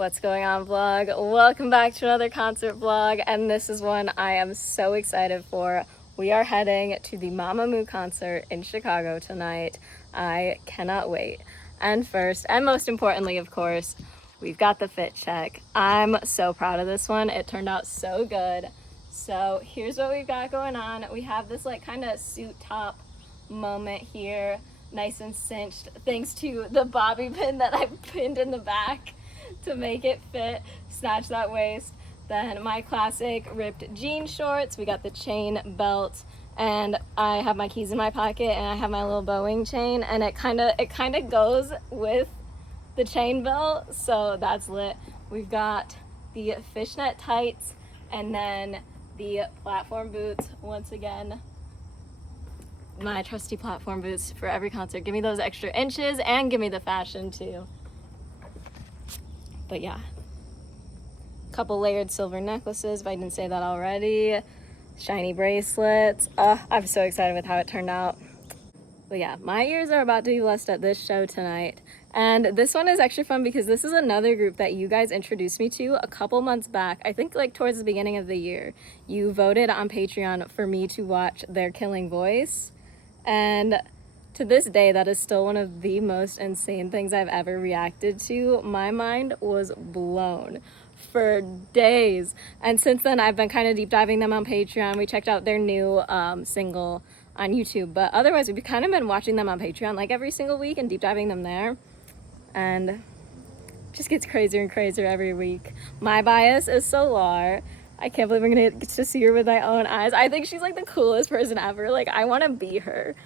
What's going on, vlog? Welcome back to another concert vlog, and this is one I am so excited for. We are heading to the Mamamoo concert in Chicago tonight. I cannot wait. And first, and most importantly, of course, we've got the fit check. I'm so proud of this one. It turned out so good. So here's what we've got going on. We have this like kind of suit top moment here, nice and cinched, thanks to the bobby pin that I pinned in the back to make it fit, snatch that waist. Then my classic ripped jean shorts. We got the chain belt, and I have my keys in my pocket, and I have my little bowing chain, and it kind of goes with the chain belt, so that's lit. We've got the fishnet tights, and then the platform boots. Once again, my trusty platform boots for every concert. Give me those extra inches and give me the fashion too. But yeah, couple layered silver necklaces, if I didn't say that already, shiny bracelets. I'm so excited with how it turned out. But yeah, my ears are about to be blessed at this show tonight. And this one is extra fun because this is another group that you guys introduced me to a couple months back. I think like towards the beginning of the year. You voted on Patreon for me to watch their Killing Voice. And to this day, that is still one of the most insane things I've ever reacted to. My mind was blown for days. And since then, I've been kind of deep diving them on Patreon. We checked out their new single on YouTube. But otherwise, we've kind of been watching them on Patreon like every single week and deep diving them there. And it just gets crazier and crazier every week. My bias is Solar. I can't believe I'm gonna get to see her with my own eyes. I think she's like the coolest person ever. Like, I want to be her.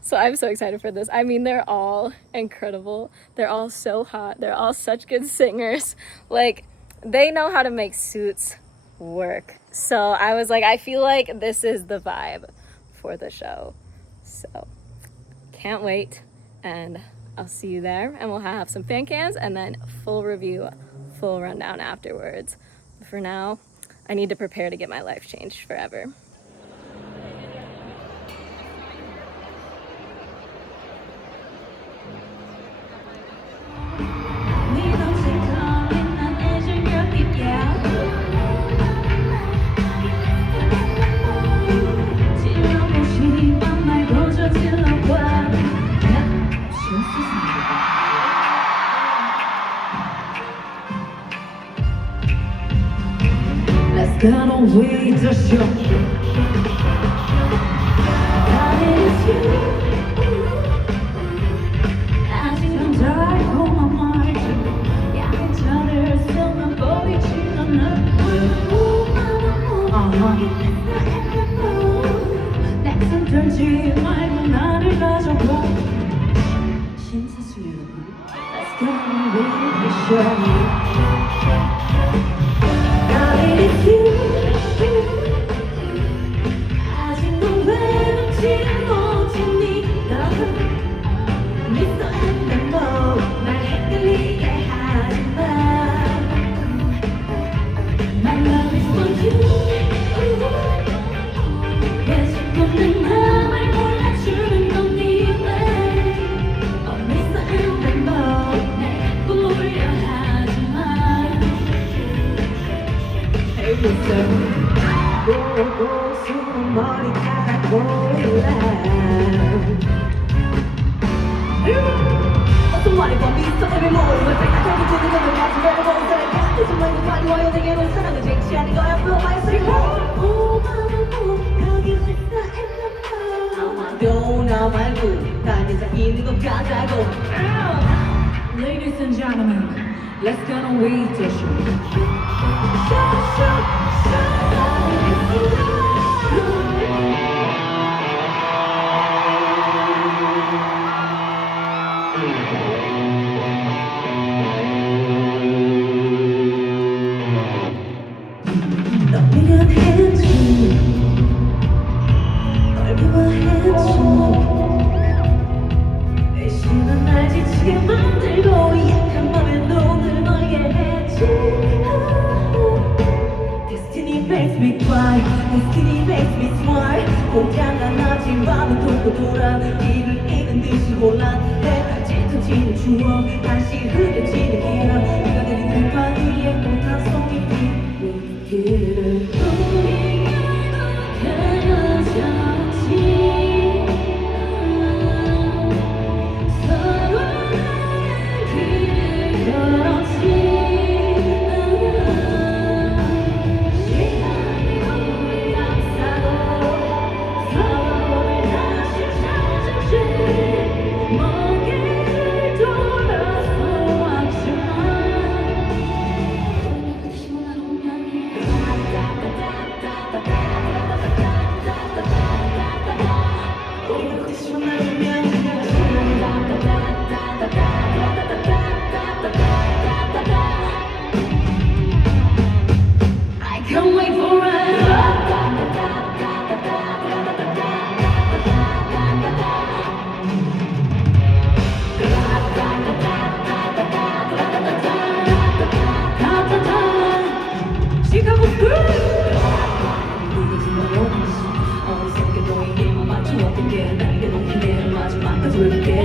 So I'm so excited for this. I mean, they're all incredible. They're all so hot. They're all such good singers. Like, they know how to make suits work. So I was like, I feel like this is the vibe for the show. So can't wait. And I'll see you there. And we'll have some fan cams and then full review, full rundown afterwards. But for now, I need to prepare to get my life changed forever. Let's get on with the show. That is you. 아직 좀 달콤한 말들 약해져들 쓰는 보이진 않는 넥슨 들지 말고 나를 가져가 신사수요. Let's get on with the show. 머리카락 보일래 어떤 말과 비슷하게 모르고 생각하고 주는 것을 마치 배를 보는 사람 거짓말도 많이 와요 내게는 사랑을 쟁취하는 거야 Blow my sweet 거기 있어 아마도 나 말고 난 이상 있는 것 같다고 Ladies and gentlemen, let's get on with the show. 너희는 해줘 얼굴만 해줘 의심은 날 지치게 만들고 약한 맘에 눈을 멀게 했지 Destiny makes me cry Destiny makes me smile 고장난 아침 밤은 돌고 돌아 길을 잃은 듯이 혼란해 짙어지는 추억 다시 흐려지는 기억 네가 내린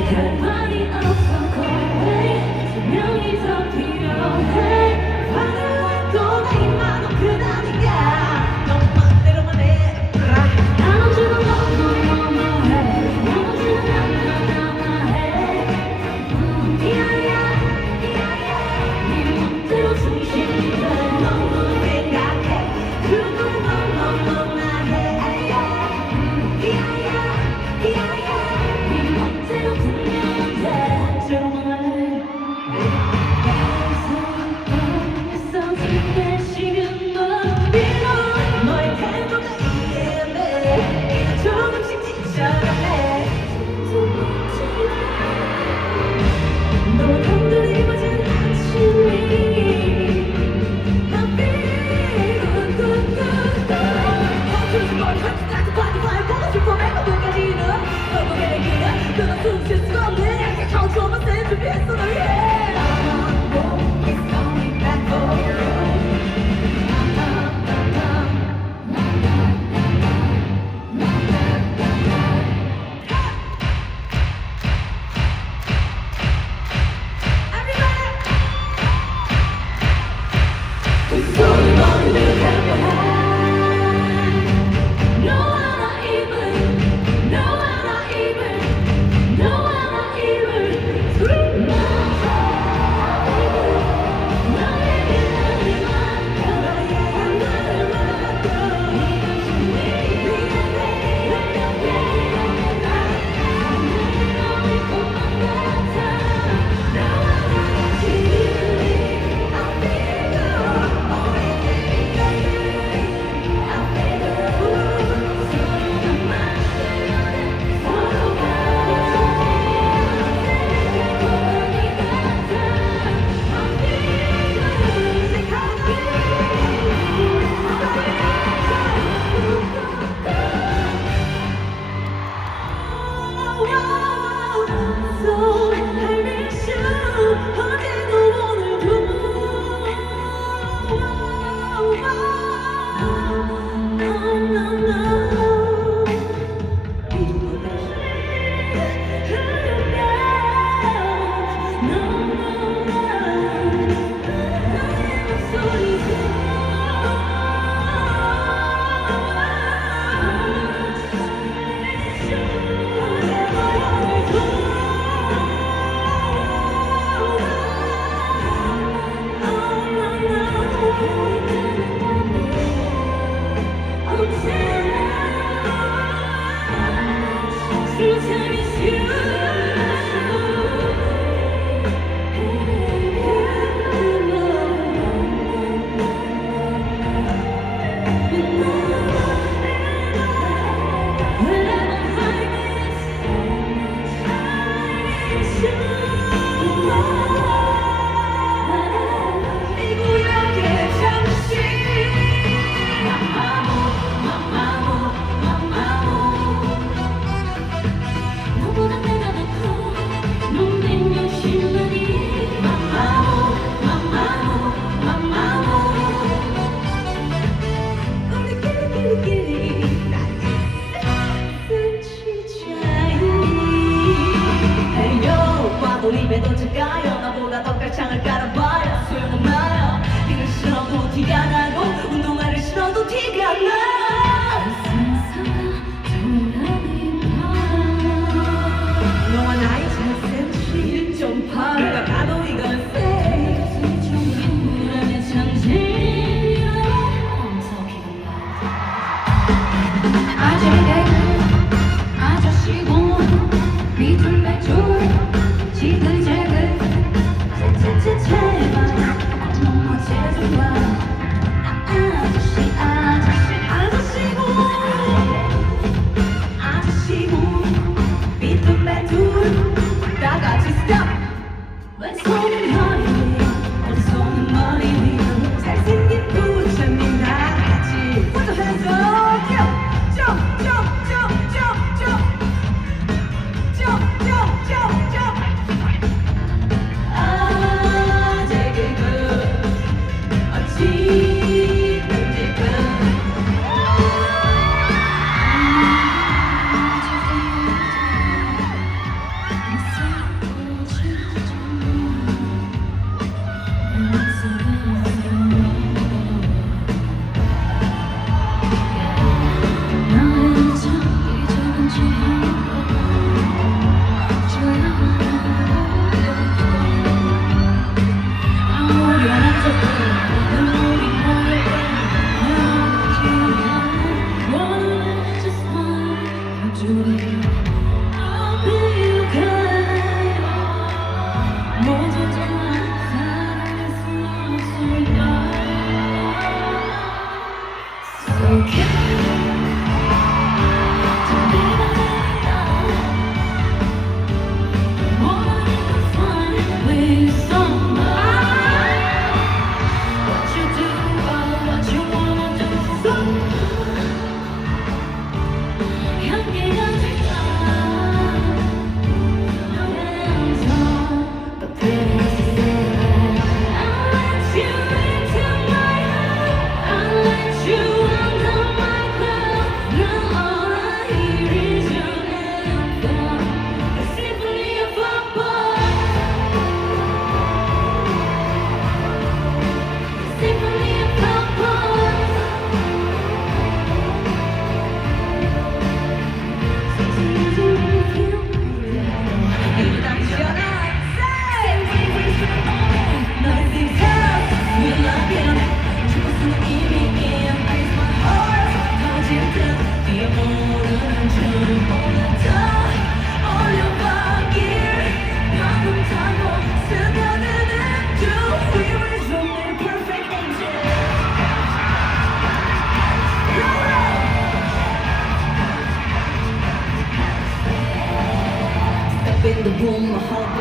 할 말이 없어 거의 분명히 더 필요해 화를 또 내일만 그다니까 너 맘대로만 해 나눠주는 너무너무해 나눠주는 나나나나해 이야야 네 맘대로 중심이 돼 너무 생각해 그건 너무너무나 해 이야야 네 맘대로 분명히 돼 저러만 해 애써 지내 식은 머리로 너의 태도가 이해돼 이제 조금씩 지쳐가네 너와 건드리워진 아침이 I feel good 멈추지 머리 한쪽 따뜻하게 fly 보고 싶어 맨날 끝까지는 결국에 내게 그런 숨쉴 수가 없네 처음부터 새 준비했어 널 위해 It's coming back for you 손을 머리를 감겨 너와 나 입을 너와 나 입을 너와 나 입을 Through my heart 너에게 나를 맡겨 나를 맡겨 이것이 네 너의 것만 같아 너와 나 같이 I feel So I miss you 어제도 오늘도 입에 도착가요 나보다 더 깔창을 깔아봐요 소용없나요 이걸 신어도 티가 나고 운동화를 신어도 티가 나 너와 나의 차이센치 1.8가 가도 이건 세 눈물하는 참지요 아저씨고 비둘매줄 지글재글 제발 너무 제발 아저씨고 비둘매 둘 다같이 스탑 왼손은 허리 위 오른손은 머리 위 잘생긴 부처님 다같이 Put your hands up jump jump jump jump jump jump jump jump jump 아재 개그 어찌든지 In the room, hold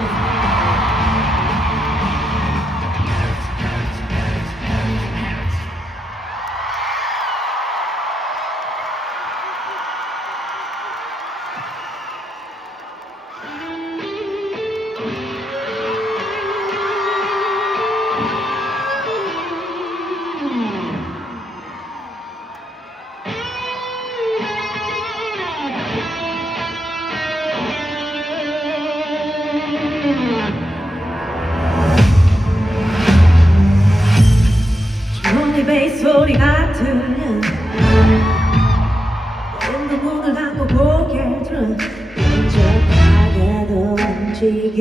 조용히 벨소리가 들려 내 문을 닫고 고개를 들어 끈적하게도 움직여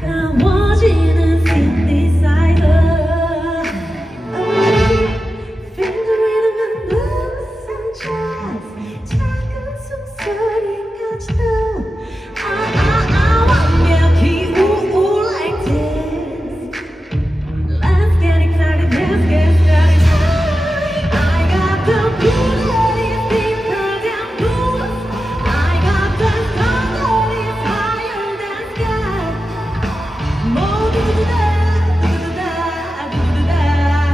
가까워지는 synthesizer Feel the rhythm and blues and jazz 작은 숨소리까지도 완벽히 우울 like this Let's get excited, let's get started. I got the blue that is deeper than blue. I got the star that is higher than sky. 모두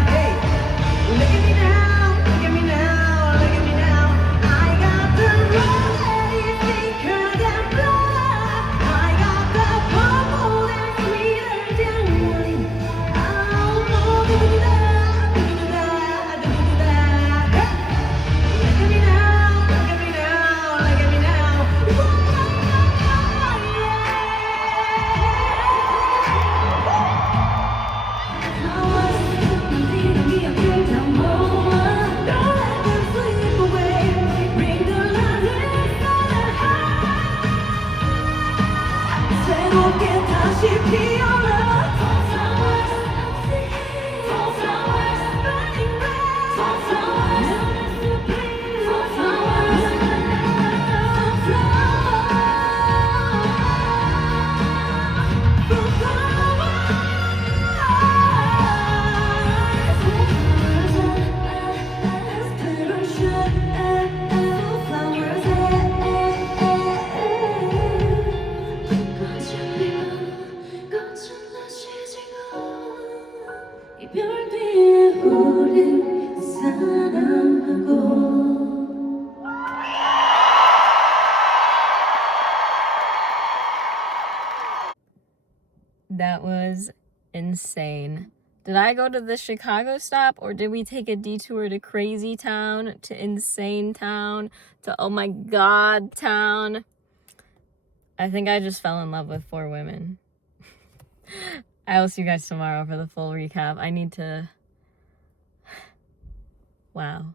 hey. Look at me now, look at me now, look at me now. I got the road that is thicker than blood. I got the purple that's sweeter than wine. 새롭게 다시 피어나 이별 뒤에 우린 사랑하고 That was insane. Did I go to the Chicago stop, or did we take a detour to Crazy Town, to Insane Town, to Oh My God Town? I think I just fell in love with 4 women. I will see you guys tomorrow for the full recap. I need to... Wow.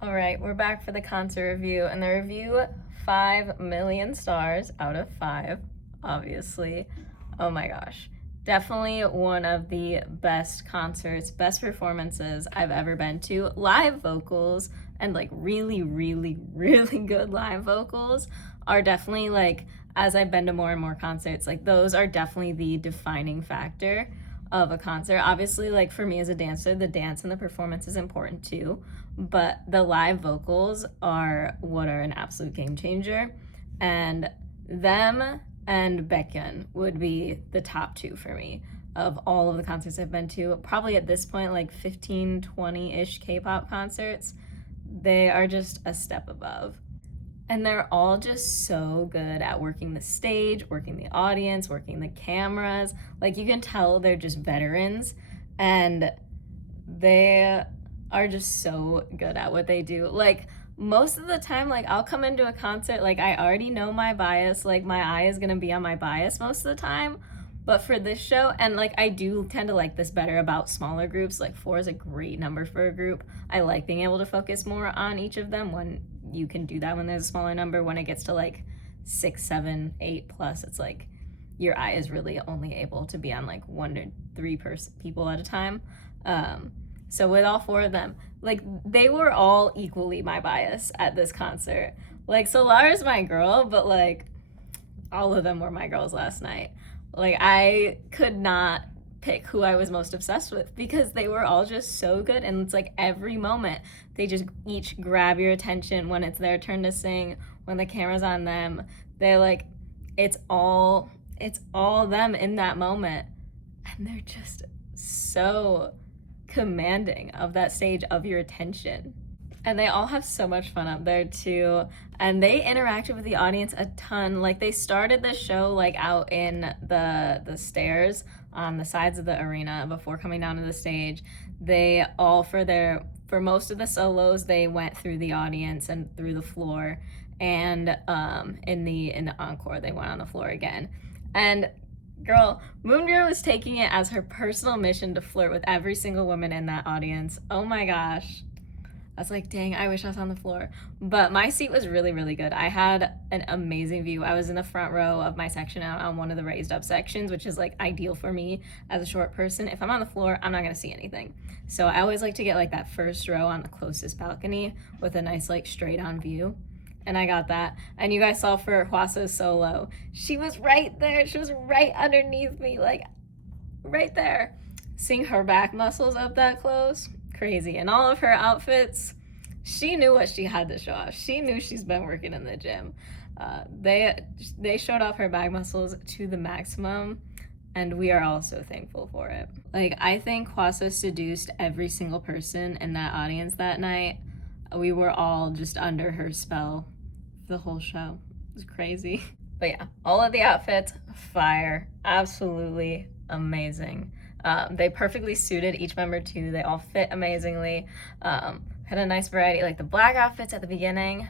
All right, we're back for the concert review, and the review, 5 million stars out of 5, obviously. Oh my gosh. Definitely one of the best concerts, best performances I've ever been to. Live vocals and like really, really, really good live vocals are definitely like, as I've been to more and more concerts, like those are definitely the defining factor of a concert. Obviously, like for me as a dancer, the dance and the performance is important too, but the live vocals are what are an absolute game changer. And them and Baekhyun would be the top two for me of all of the concerts I've been to. Probably at this point, like 15, 20-ish K-pop concerts. They are just a step above. And they're all just so good at working the stage, working the audience, working the cameras. Like you can tell they're just veterans and they are just so good at what they do. Like most of the time, like I'll come into a concert, like I already know my bias, like my eye is gonna be on my bias most of the time. But for this show, and like I do tend to like this better about smaller groups, like 4 is a great number for a group. I like being able to focus more on each of them when you can do that when there's a smaller number. When it gets to like 6, 7, 8 plus, it's like your eye is really only able to be on like 1 to 3 people at a time. So with all 4 of them, like they were all equally my bias at this concert. Like Solar's my girl, but like all of them were my girls last night. Like I could not pick who I was most obsessed with because they were all just so good, and it's like every moment they just each grab your attention when it's their turn to sing, when the camera's on them. They're like it's all them in that moment, and they're just so commanding of that stage, of your attention. And they all have so much fun up there too, and they interacted with the audience a ton. Like they started the show like out in the stairs on the sides of the arena before coming down to the stage. They all for most of the solos they went through the audience and through the floor, and in the encore they went on the floor again. And girl, Moongirl was taking it as her personal mission to flirt with every single woman in that audience. Oh my gosh. I was like, dang, I wish I was on the floor. But my seat was really, really good. I had an amazing view. I was in the front row of my section out on one of the raised up sections, which is like ideal for me as a short person. If I'm on the floor, I'm not gonna see anything. So I always like to get like that first row on the closest balcony with a nice like straight on view. And I got that. And you guys saw for Hwasa's solo, she was right there. She was right underneath me, like right there. Seeing her back muscles up that close, crazy. And all of her outfits, she knew what she had to show off. She knew she's been working in the gym. They showed off her back muscles to the maximum, and we are all so thankful for it. Like I think Hwasa seduced every single person in that audience that night. We were all just under her spell the whole show. It was crazy. But yeah, all of the outfits, fire, absolutely amazing. They perfectly suited each member too. They all fit amazingly. Had a nice variety, like the black outfits at the beginning,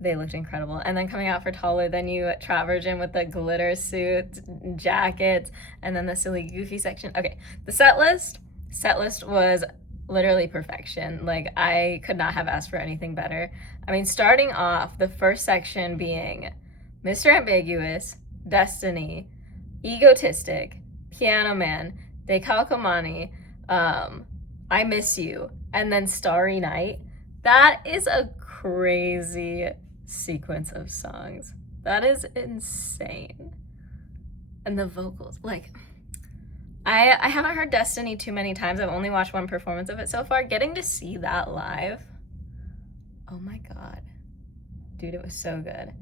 they looked incredible. And then coming out for taller than you, Trap Version with the glitter suits, jackets, and then the silly goofy section. Okay, the set list was literally perfection. Like I could not have asked for anything better. I mean, starting off, the first section being Mr. Ambiguous, Destiny, Egotistic, Piano Man, Decalcomani, I Miss You, and then Starry Night. That is a crazy sequence of songs. That is insane. And the vocals, like, I haven't heard Destiny too many times. I've only watched one performance of it so far. Getting to see that live, oh my god. Dude, it was so good.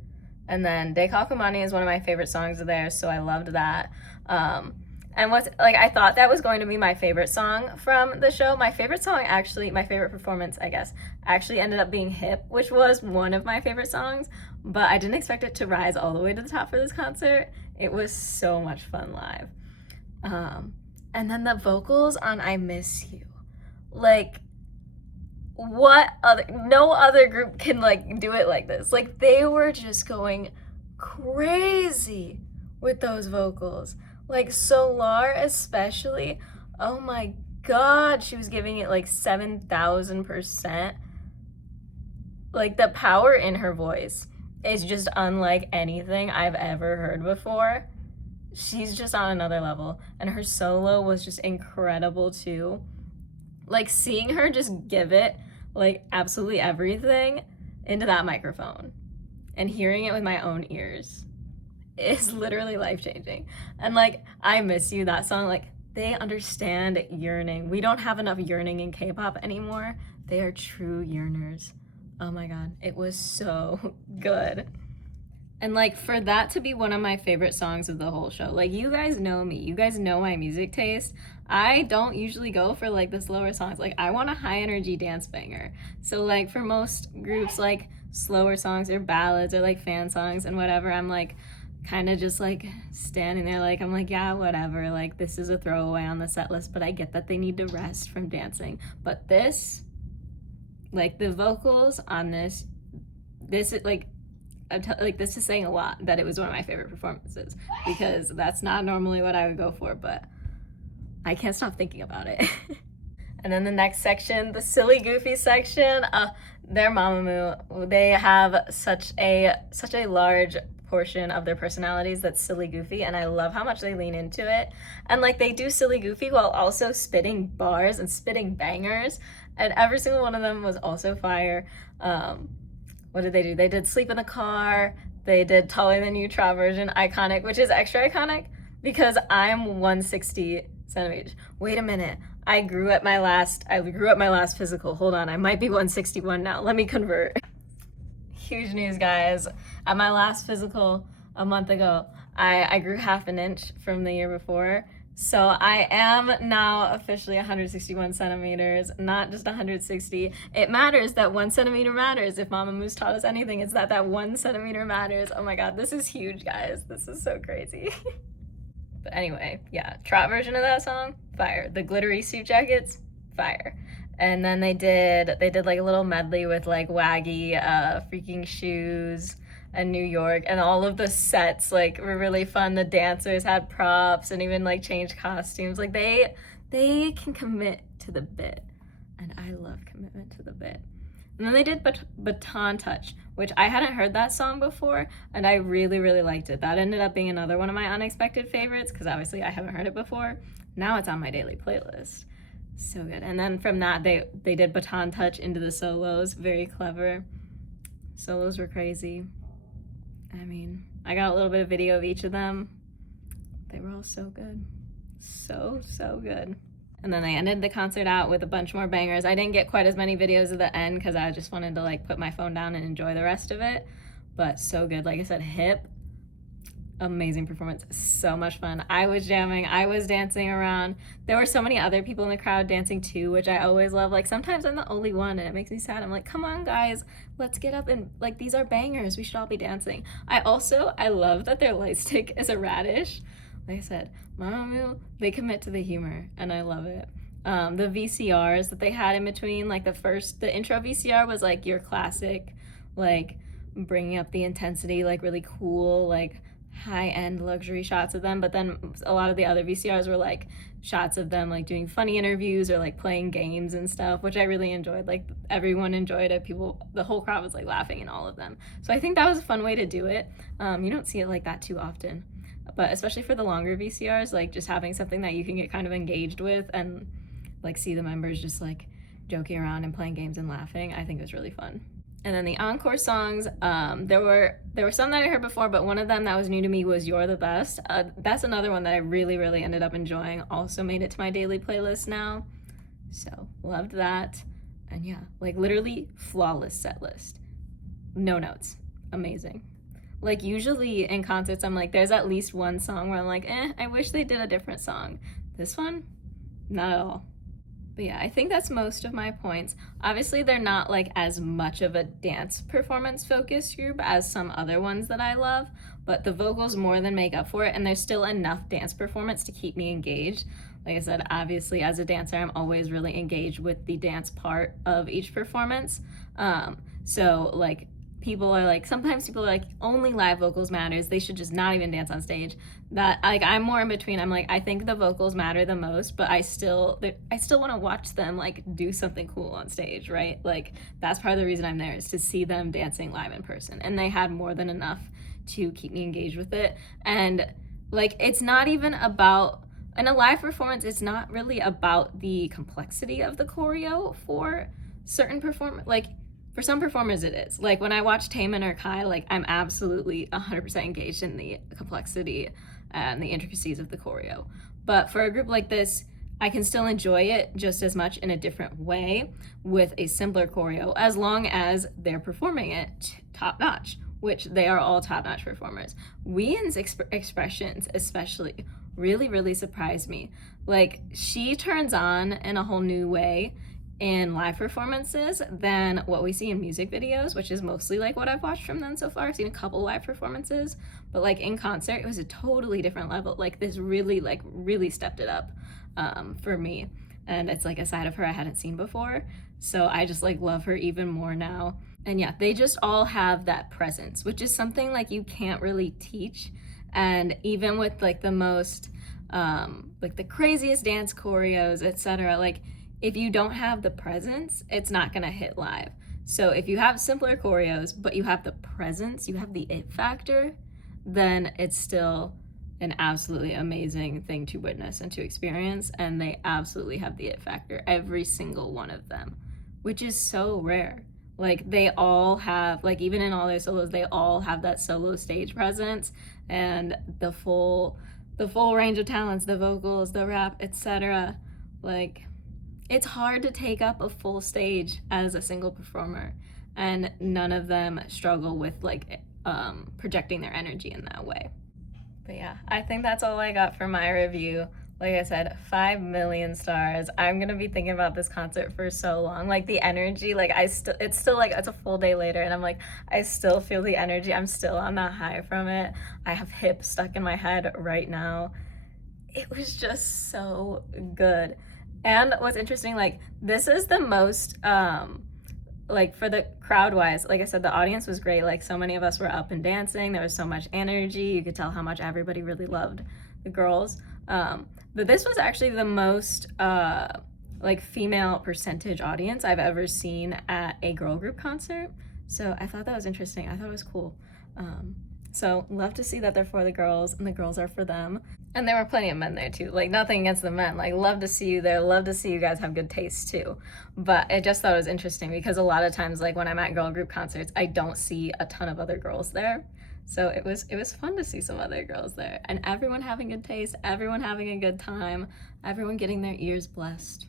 And then Decalcomani is one of my favorite songs of theirs, so I loved that. And what's like, I thought that was going to be my favorite song from the show. My favorite song, actually, my favorite performance, I guess, actually ended up being Hip, which was one of my favorite songs, but I didn't expect it to rise all the way to the top for this concert. It was so much fun live. And then the vocals on I Miss You. Like, no other group can like do it like this. Like they were just going crazy with those vocals. Like Solar especially, oh my god, she was giving it like 7,000%. Like the power in her voice is just unlike anything I've ever heard before. she's just on another level. And her solo was just incredible too. Like seeing her just give it like absolutely everything into that microphone and hearing it with my own ears is literally life-changing. And like I Miss You, that song, like they understand yearning. We don't have enough yearning in K-pop anymore. They are true yearners. Oh my god, it was so good. And like for that to be one of my favorite songs of the whole show, like you guys know me, you guys know my music taste. I don't usually go for like the slower songs. Like I want a high energy dance banger. So like for most groups, like slower songs or ballads or like fan songs and whatever, I'm like kind of just like standing there like I'm like, yeah, whatever, like this is a throwaway on the set list, but I get that they need to rest from dancing. But this, like the vocals on this is like like this is saying a lot that it was one of my favorite performances, because that's not normally what I would go for, but I can't stop thinking about it. And then the next section, the silly goofy section, they're Mamamoo. They have such a large portion of their personalities that's silly goofy, and I love how much they lean into it. And like they do silly goofy while also spitting bars and spitting bangers, and every single one of them was also fire. What did they do? They did Sleep in the Car. They did Taller Than You Traversion, iconic, which is extra iconic because I'm 160 centimeters. Wait a minute. I grew at my last physical. Hold on, I might be 161 now. Let me convert. Huge news, guys. At my last physical a month ago, I grew half an inch from the year before. So I am now officially 161 centimeters, not just 160. It matters that 1 centimeter matters. If Mamamoo's taught us anything, it's that 1 centimeter matters. Oh my god, this is huge, guys. This is so crazy. But anyway, yeah, trap version of that song, fire. The glittery suit jackets, fire. And then they did like a little medley with like Waggy, Freaking Shoes, and New York, and all of the sets like were really fun. The dancers had props and even like changed costumes. Like they can commit to the bit, and I love commitment to the bit. And then they did Baton Touch, which I hadn't heard that song before, and I really liked it. That ended up being another one of my unexpected favorites because obviously I haven't heard it before. Now it's on my daily playlist. So good. And then from that they did Baton Touch into the solos. Very clever. Solos were crazy. I mean, I got a little bit of video of each of them. They were all so good. So good. And then they ended the concert out with a bunch more bangers. I didn't get quite as many videos at the end because I just wanted to like put my phone down and enjoy the rest of it. But so good. Like I said, hip, amazing performance, so much fun. I was jamming, I was dancing around. There were so many other people in the crowd dancing too, which I always love. Like sometimes I'm the only one and it makes me sad. I'm like, come on guys, let's get up and like these are bangers, we should all be dancing. I love that their light stick is a radish. Like I said, Mamamoo, they commit to the humor and I love it. The VCRs that they had in between, like the intro VCR was like your classic, like bringing up the intensity, like really cool, like high-end luxury shots of them. But then a lot of the other VCRs were like shots of them like doing funny interviews or like playing games and stuff, which I really enjoyed. Like everyone enjoyed it. The whole crowd was like laughing in all of them. So I think that was a fun way to do it. You don't see it like that too often, but especially for the longer VCRs, like just having something that you can get kind of engaged with and like see the members just like joking around and playing games and laughing, I think it was really fun. And then the encore songs, there were some that I heard before, but one of them that was new to me was You're the Best. That's another one that I really ended up enjoying. Also made it to my daily playlist now. So loved that. And yeah, like literally flawless set list. No notes. Amazing. Like usually in concerts, I'm like, there's at least one song where I'm like, I wish they did a different song. This one, not at all. But yeah, I think that's most of my points. Obviously, they're not like as much of a dance performance focused group as some other ones that I love, but the vocals more than make up for it, and there's still enough dance performance to keep me engaged. Like I said, obviously as a dancer, I'm always really engaged with the dance part of each performance. So like sometimes people are like, only live vocals matters, they should just not even dance on stage. That like I'm more in between. I'm like, I think the vocals matter the most, but I still want to watch them like do something cool on stage, right? Like that's part of the reason I'm there, is to see them dancing live in person, and they had more than enough to keep me engaged with it. And Like, it's not even about, in a live performance, it's not really about the complexity of the choreo for certain like, for some performers it is. Like, when I watch Taemin or Kai, like, I'm absolutely 100% engaged in the complexity and the intricacies of the choreo. But for a group like this, I can still enjoy it just as much in a different way with a simpler choreo, as long as they're performing it top notch, which they are all top notch performers. Wheeun's expressions, especially, really, really surprised me. Like, she turns on in a whole new way in live performances than what we see in music videos, which is mostly like what I've watched from them so far. I've seen a couple live performances, but like in concert, it was a totally different level. Like, this really stepped it up for me. And it's like a side of her I hadn't seen before. So I just like love her even more now. And yeah, they just all have that presence, which is something like you can't really teach. And even with like the most, like the craziest dance choreos, etc., like if you don't have the presence, it's not gonna hit live. So if you have simpler choreos, but you have the presence, you have the it factor, then it's still an absolutely amazing thing to witness and to experience. And they absolutely have the it factor, every single one of them, which is so rare. Like, they all have, like, even in all their solos, they all have that solo stage presence and the full range of talents, the vocals, the rap, etc. Like, it's hard to take up a full stage as a single performer, and none of them struggle with like projecting their energy in that way. But yeah, I think that's all I got for my review. Like I said, 5 million stars. I'm gonna be thinking about this concert for so long. Like, the energy, like it's still like, it's a full day later and I'm like, I still feel the energy. I'm still on that high from it. I have hip stuck in my head right now. It was just so good. And what's interesting, like, this is the most, like, for the crowd wise, like I said, the audience was great. Like, so many of us were up and dancing. There was so much energy. You could tell how much everybody really loved the girls. But this was actually the most, like, female percentage audience I've ever seen at a girl group concert. So I thought that was interesting. I thought it was cool. So love to see that they're for the girls and the girls are for them. And there were plenty of men there too. Like, nothing against the men. Like, love to see you there. Love to see you guys have good taste too. But I just thought it was interesting because a lot of times, like, when I'm at girl group concerts, I don't see a ton of other girls there. So it was fun to see some other girls there. And everyone having good taste, everyone having a good time, everyone getting their ears blessed.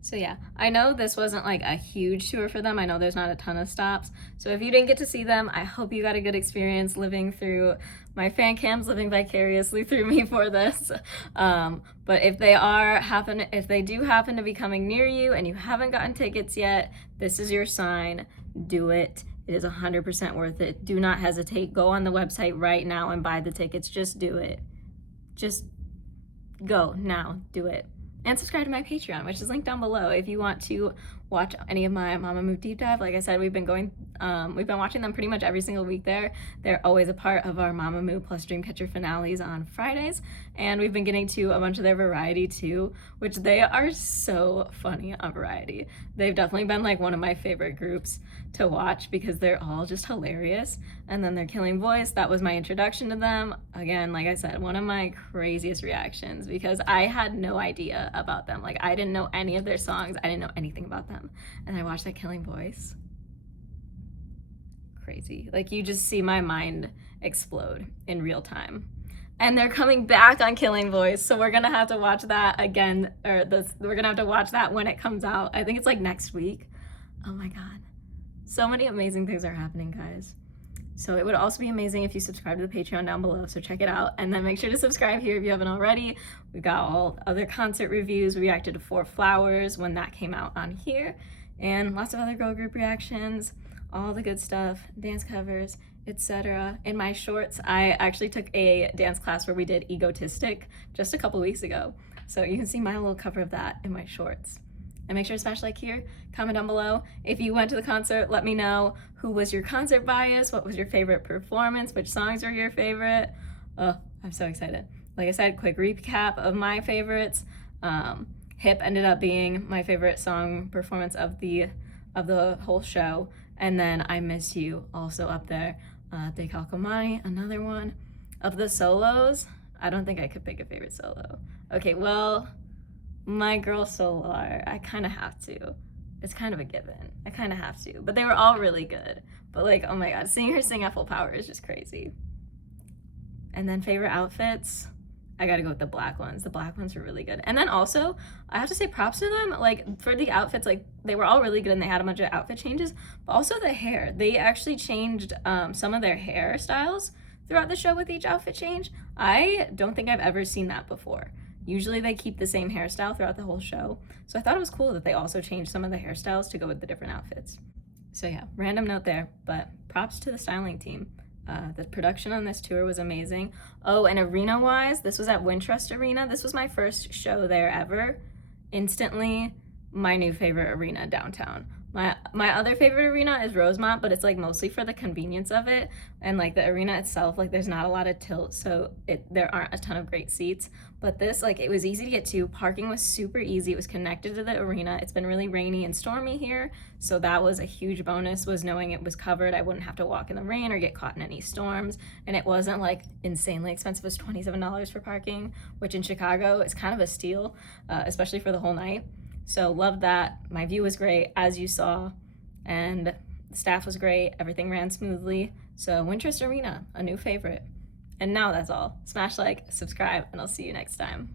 So yeah, I know this wasn't like a huge tour for them. I know there's not a ton of stops. So if you didn't get to see them, I hope you got a good experience living through my fan cams, living vicariously through me for this. But if they do happen to be coming near you and you haven't gotten tickets yet, this is your sign. Do it. It is 100% worth it. Do not hesitate. Go on the website right now and buy the tickets. Just do it. Just go now. Do it. And subscribe to my Patreon, which is linked down below if you want to watch any of my Mamamoo deep dive. Like I said, we've been watching them pretty much every single week there. They're always a part of our Mamamoo plus Dreamcatcher finales on Fridays. And we've been getting to a bunch of their variety too, which they are so funny on variety. They've definitely been like one of my favorite groups to watch because they're all just hilarious. And then their Killing Voice, that was my introduction to them. Again, like I said, one of my craziest reactions because I had no idea about them. Like, I didn't know any of their songs. I didn't know anything about them. And I watched that Killing Voice. Crazy. Like, you just see my mind explode in real time. And they're coming back on Killing Voice, so we're gonna have to watch that again, we're gonna have to watch that when it comes out. I think it's like next week. Oh my god. So many amazing things are happening, guys. So it would also be amazing if you subscribe to the Patreon down below, so check it out. And then make sure to subscribe here if you haven't already. We got all other concert reviews. We reacted to 4 Flowers when that came out on here. And lots of other girl group reactions, all the good stuff, dance covers, etc. In my shorts, I actually took a dance class where we did Egotistic just a couple weeks ago. So you can see my little cover of that in my shorts. And make sure to smash like here, comment down below. If you went to the concert, let me know who was your concert bias, what was your favorite performance, which songs were your favorite. Oh, I'm so excited. Like I said, quick recap of my favorites. Hip ended up being my favorite song performance of the whole show. And then I Miss You also up there. De Kalkomani, another one. Of the solos, I don't think I could pick a favorite solo. Okay, well, my girl Solar, I kind of have to. It's kind of a given. I kind of have to. But they were all really good. But like, oh my god, seeing her sing at full power is just crazy. And then favorite outfits, I gotta go with the black ones. The black ones were really good. And then also, I have to say props to them. Like, for the outfits, like, they were all really good and they had a bunch of outfit changes. But also the hair. They actually changed some of their hairstyles throughout the show with each outfit change. I don't think I've ever seen that before. Usually they keep the same hairstyle throughout the whole show. So I thought it was cool that they also changed some of the hairstyles to go with the different outfits. So yeah, random note there, but props to the styling team. The production on this tour was amazing. Oh, and arena-wise, this was at Wintrust Arena. This was my first show there ever. Instantly, my new favorite arena downtown. My other favorite arena is Rosemont, but it's like mostly for the convenience of it, and like the arena itself, like there's not a lot of tilt, so there aren't a ton of great seats. But this, like, it was easy to get to. Parking was super easy. It was connected to the arena. It's been really rainy and stormy here, so that was a huge bonus, was knowing it was covered. I wouldn't have to walk in the rain or get caught in any storms, and it wasn't like insanely expensive. It was $27 for parking, which in Chicago is kind of a steal, especially for the whole night. So loved that. My view was great, as you saw, and the staff was great. Everything ran smoothly. So Wintrust Arena, a new favorite. And now that's all. Smash like, subscribe, and I'll see you next time.